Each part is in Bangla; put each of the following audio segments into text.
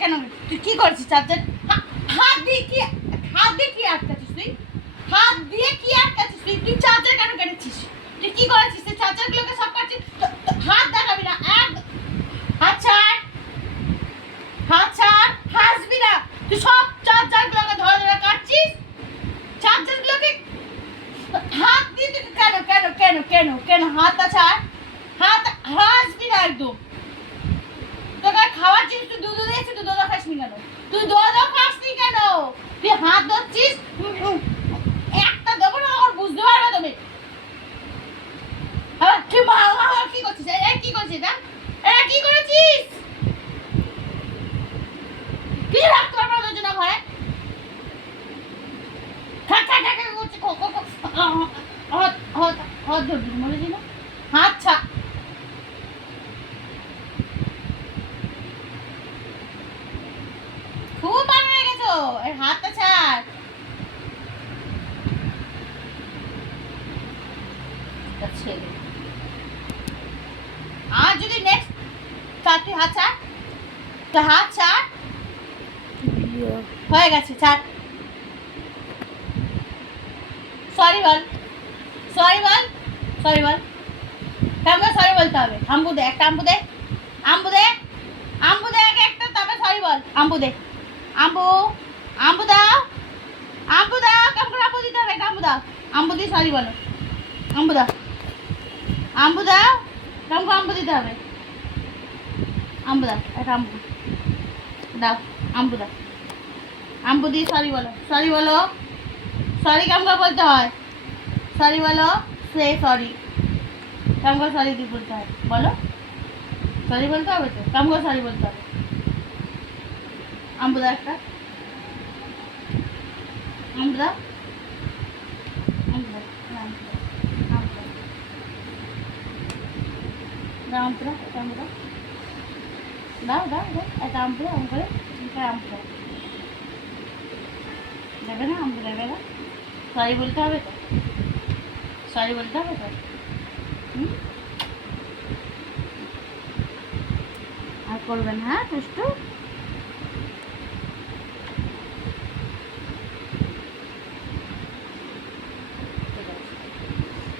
কেন তুই কি করছিস চার্জার হাত দিয়ে কি আটকাচ্ছিস তুই হাত দিয়ে কি আটকাচ্ছিস তুই চার্জার কেন কেটেছিস তুই কি করেছিস তুই চার্জারগুলোকে সব কাটছিস হাত দেখাবি না এক হাত ছাড় হাসবি না তুই সব চার্জারগুলোকে ধরে ধরে কাটছিস চার্জারগুলোকে হাত দিয়ে তুই কেন হাতটা ছাড় হাত হাসবি না একদম তোকে খাওয়ার জিনিস তুই দুধ দিয়েছিস তুই দুধ খাসনি কেন তুই হাত ধরছিস একটা দেবো না আমার বুঝতে পারবে তুমি তুই মা কি করছিস কি করছিস এটা কি করেছিস কি রাখতে পারবো না তোর জন্য ঘরে হাত ধরবি বলেছি না হাত ছা খুব ভালো হয়ে গেছো হাতটা ছাড় ছেলে আর যদি নেক্সট তুই হাত ছাড় তো হাত ছাড় হয়ে গেছে ছাড় সরি বল কেমন সরি বলতে হবে আম্বু দে একটা আম্বু দে একটা তবে সরি বল আম্বু দে আম্বু দাও কেমন করে আম্বু দিতে হবে একটা আম্বু দিয়ে সরি বলো আম্বু দাও কেমন করে আম্বু দিতে হবে একটা আম্বু দিয়ে সরি বলো সরি কেমন করে বলতে হয় সরি বলো সে সরি কেমন করে সরি দিয়ে বলতে হয় বলো সরি বলতে হবে তো কেমন করে সরি বলতে হবে আম্বুদা একটা আম্বুদা দাও একটা আম্বুদা করে দেবে না আম্বু দেবে না সরি বলতে হবে তো আর করবেন হ্যাঁ দুষ্টু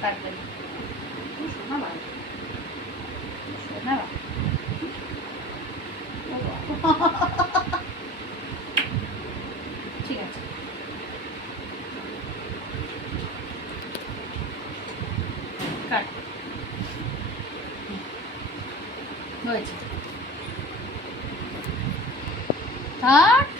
কাটবেন ঠিক আছে কাট হয়েছে কাট